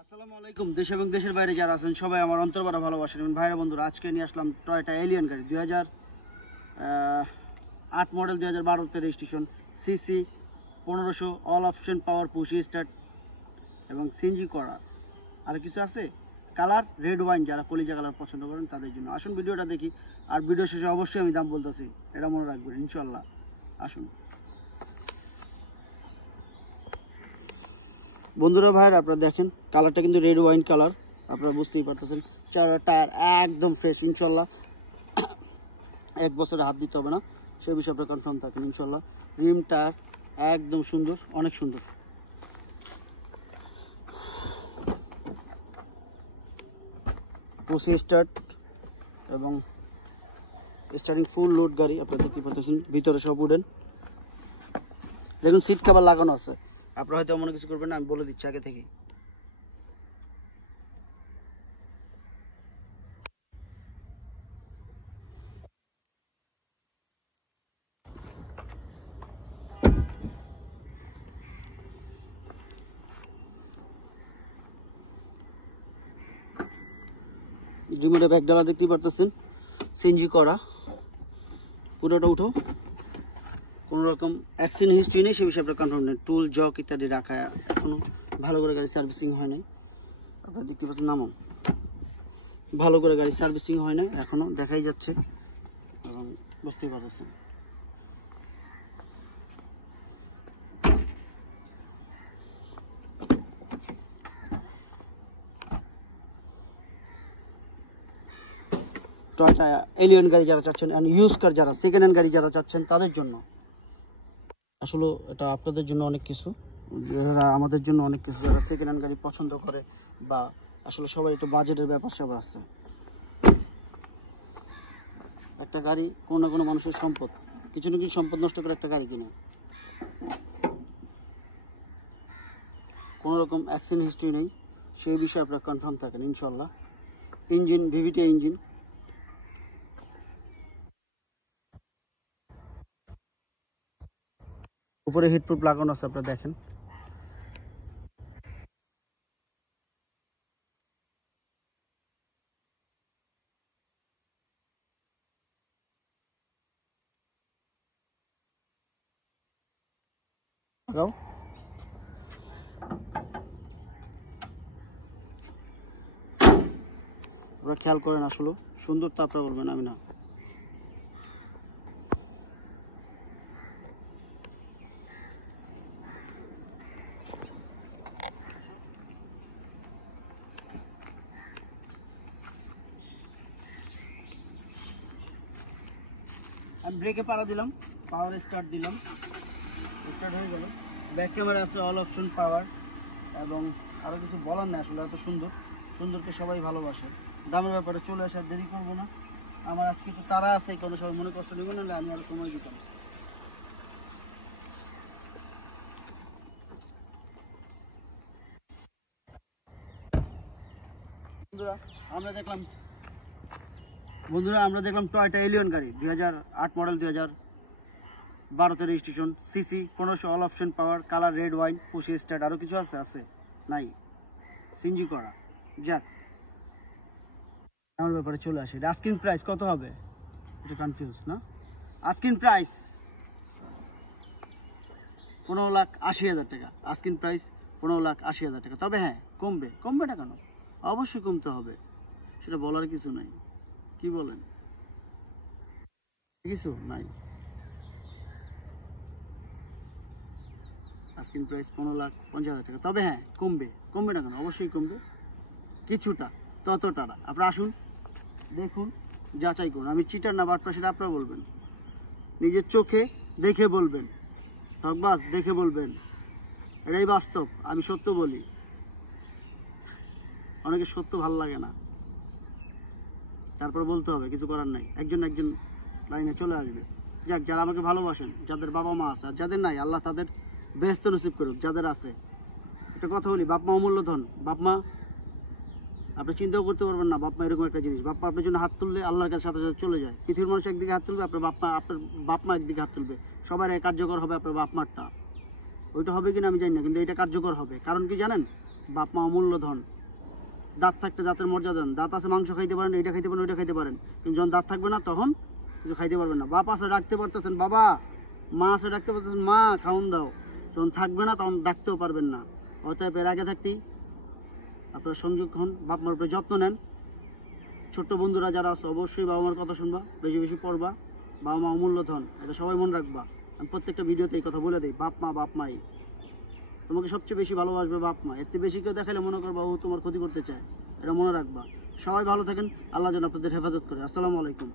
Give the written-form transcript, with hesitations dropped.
আসসালামু আলাইকুম। দেশ এবং দেশের বাইরে যারা আছেন সবাই আমার অন্তর্বারা ভালোবাসেন এবং ভাইরা বন্ধুরা, আজকে নিয়ে আসলাম টয়োটা এলিয়ন গাড়ি 2008 model, 2012 registration, CC 1500, all option পাওয়ার, পুশ স্টার্ট এবং সিএনজি করা। আর কিছু আছে কালার রেড ওয়াইন, যারা কলিজা কালার পছন্দ করেন তাদের জন্য। আসুন ভিডিওটা দেখি, আর ভিডিও শেষে অবশ্যই আমি দাম বলতেছি, এটা মনে রাখবেন ইনশাল্লাহ। আসুন বন্ধুরা, ভাইয়ের আপনারা দেখেন কালারটা কিন্তু রেড ওয়াইন কালার, আপনারা বুঝতেই পারতেছেন। চার টায়ার একদম ফ্রেশ ইনশাল্লাহ, 1 বছরে হাত দিতে হবে না, সেই বিষয়ে আপনারা কনফার্ম থাকেন ইনশাল্লাহ। রিম টায়ার একদম সুন্দর, অনেক সুন্দর। পুশি স্টার্ট এবং স্টার্টিং ফুল লোড গাড়ি, আপনারা দেখতে পাচ্ছেন। ভিতরে সব উডেন, দেখুন সিট কভার লাগানো আছে। আপনারা হয়তো মনে কিছু করবেন না, আমি বলে দিচ্ছি আগে থেকে। রিমোটে ব্যাক ডালা দেখতেই পারতেছেন, সিএনজি করা। পুরোটা উঠো, কোনো রকম অ্যাক্সিডেন্ট হিস্ট্রি নেই, সে বিষয়ে আপনার কনফার্ম নেই। টুল জক ইত্যাদি রাখা, এখনো ভালো করে গাড়ি সার্ভিসিং হয় নাই। আপনারা দেখতে পাচ্ছেন, নামো ভালো করে গাড়ি সার্ভিসিং হয় না, এখনো দেখাই যাচ্ছে এবং বুঝতেই পারছেন। টয়োটা এলিয়ন গাড়ি যারা চাচ্ছেন, ইউজ কার যারা, সেকেন্ড হ্যান্ড গাড়ি যারা চাচ্ছেন তাদের জন্য আসলে এটা আপনাদের জন্য অনেক কিছু, যারা আমাদের জন্য অনেক কিছু, যারা সেকেন্ড হ্যান্ড গাড়ি পছন্দ করে, বা আসলে সবাই একটু বাজেটের ব্যাপার স্যাপার আছে। একটা গাড়ি কোনো না কোনো মানুষের সম্পদ, কিছু না কিছু সম্পদ নষ্ট করে একটা গাড়ি কিনে। কোনো রকম অ্যাক্সিডেন্ট হিস্ট্রি নেই, সেই বিষয়ে আপনারা কনফার্ম থাকেন ইনশাল্লাহ। ইঞ্জিন ভিভিটি ইঞ্জিন, উপরে হিটপ্রুফ লাগানো আছে, আপনারা দেখেন। লাগাও, আপনারা খেয়াল করেন, আসলে সুন্দর তো আপনারা বলবেন, আমি না। আমি ব্রেকে পাড়া দিলাম, পাওয়ার স্টার্ট দিলাম, স্টার্ট হয়ে গেল। ব্যাক ক্যামেরা আছে, অল অপশন পাওয়ার, এবং আরও কিছু বলার নেই আসলে, এত সুন্দর। সুন্দরকে সবাই ভালোবাসে। দামের ব্যাপারে চলে আসার দেরি করবো না, আমার আজকে একটু তাড়া আছে, কোনো সবাই মনে কষ্ট নেবেন, নাহলে আমি আরও সময় দিতাম। বন্ধুরা আমরা দেখলাম টয়োটা এলিয়ন গাড়ি 2008 model, 2012 registration, CC 1500, all option পাওয়ার, কালার রেড ওয়াইন, পুশি স্টার্ট। আরও কিছু আছে নাই, সিএনজি করা। যাক, আমার ব্যাপারে চলে আসে। আস্কিং প্রাইস কত হবে, এটা কনফিউজ না। আস্কিং প্রাইস 15,80,000 টাকা। আস্কিং প্রাইস 15,80,000 টাকা। তবে হ্যাঁ, কমবে না কেন, অবশ্যই কমতে হবে, সেটা বলার কিছু নাই। কি বলেন, কিছু নাই। আস্কিং প্রাইস 15,50,000 টাকা। তবে হ্যাঁ, কমবে না কেন, অবশ্যই কমবে, কিছুটা, ততটা না। আপনারা আসুন, দেখুন, যাচাই করুন। আমি চিটার না বাটপার সেটা আপনারা বলবেন, নিজের চোখে দেখে বলবেন, ঠকবাজ দেখে বলবেন, এটাই বাস্তব। আমি সত্য বলি, অনেকে সত্য ভালো লাগে না, তারপর বলতে হবে, কিছু করার নাই, একজন লাইনে চলে আসবে। যাক, যারা আমাকে ভালোবাসেন, যাদের বাবা মা আছে, আর যাদের নাই, আল্লাহ তাদের বেহেশত নসিব করুক। যাদের আছে, একটা কথা বলি, বাপ মা অমূল্য ধন। বাপ মা আপনি চিন্তাও করতে পারবেন না, বাপ মা এরকম একটা জিনিস। বাপ মা আপনার জন্য হাত তুললে আল্লাহর কাছে সাথে সাথে চলে যায়। পৃথিবীর মানুষ একদিকে হাত তুলবে, আপনার বাপ মা একদিকে হাত তুলবে। সবার কার্যকর হবে আপনার বাপ মারটা। ওইটা হবে কিনা আমি জানি না, কিন্তু এটা কার্যকর হবে। কারণ কি জানেন, বাপ মা অমূল্য ধন। দাঁত থাকতে দাঁতের মর্যাদা দেন। দাঁত আছে মাংস খাইতে পারেন, এটা খাইতে পারেন, ওইটা খাইতে পারেন, কিন্তু যখন দাঁত থাকবে না তখন কিছু খাইতে পারবেন না। বাপ আছে ডাকতে পারতেছেন বাবা, মা আছে ডাকতে পারতেছেন মা, খাওন দাও, যখন থাকবে না তখন ডাকতেও পারবেন না। অতএব এর আগে থাকতেই আপনারা সংযোগ হন, বাপ মার উপরে যত্ন নেন। ছোট্ট বন্ধুরা যারা আছে অবশ্যই বাবা মার কথা শুনবা, বেশি বেশি পড়বা। বাবা মা অমূল্য ধন, এটা সবাই মনে রাখবা। আমি প্রত্যেকটা ভিডিওতে এই কথা বলে দিই, বাপ মাই তোমাকে সবচেয়ে বেশি ভালোবাসবে। বাপ মা এর থেকে বেশি কেউ দেখালে মনে করবা ও তোমার ক্ষতি করতে চায়, এটা মনে রাখবা। সবাই ভালো থাকেন, আল্লাহ যেন আপনাদের হেফাজত করে। আসসালামু আলাইকুম।